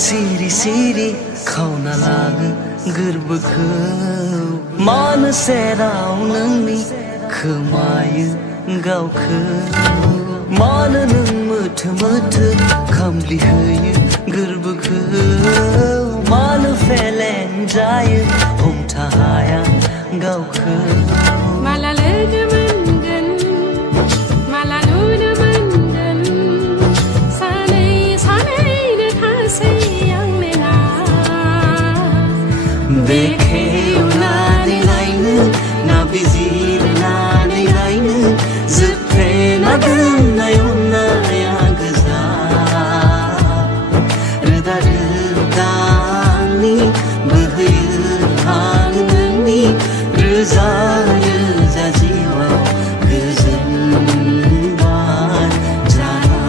सिरि सिरि खावना लाङो गोरबोखौ मानो सेराव नोंनि खोमायो गावखौ मानो नों मोथो मोथो खामग्लिहोयो गोरबोखौ मानो फेलें जायो हमथा हाया गावखौ माला लोगो मोनगोन माला नुनो मोनगोन सानै सानैनो थासै आं नेना बेखेवनानै नायनो ना बिजिरनानै नायनो जोबफ्लेना दोननाय अननाया गोजा रोदा रोदानि बोहैयो हां नोंनि रोजा रोजा जिउआव गोजोन बार जाना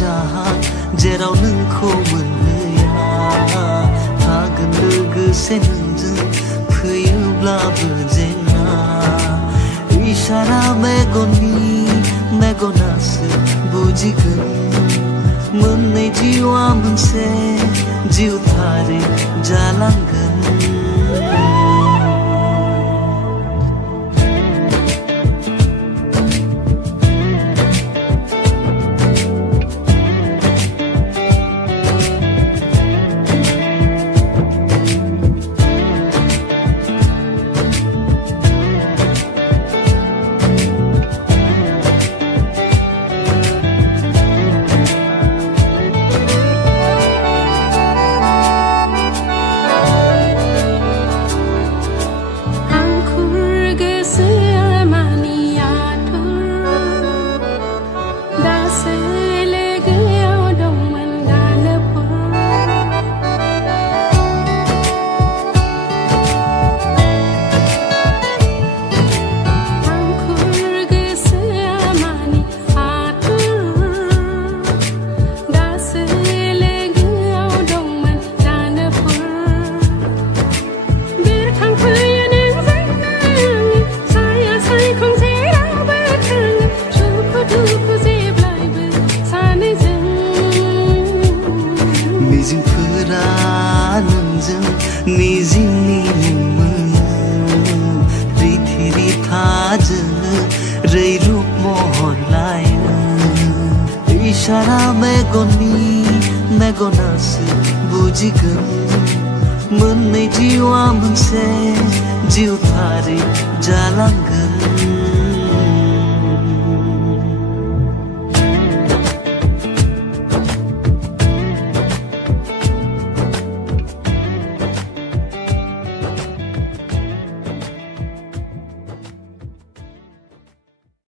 राहा जेराव नोंखौ मोनहैया थागोन लोगोसे नोंजों फैयोब्लाबो जेंना इसारा मेगनासो बुजिगोन मोननै जिउआ मोनसे जिउथारै जालांगोन मिजिंफोरा नोंजों मिजिंनि मोनो रिथि रिथाजों रैरुप महर लायो इसारा मेगनासो बुजिगोन मोननै जिउआ मोनसे जिउथारै जालांगोन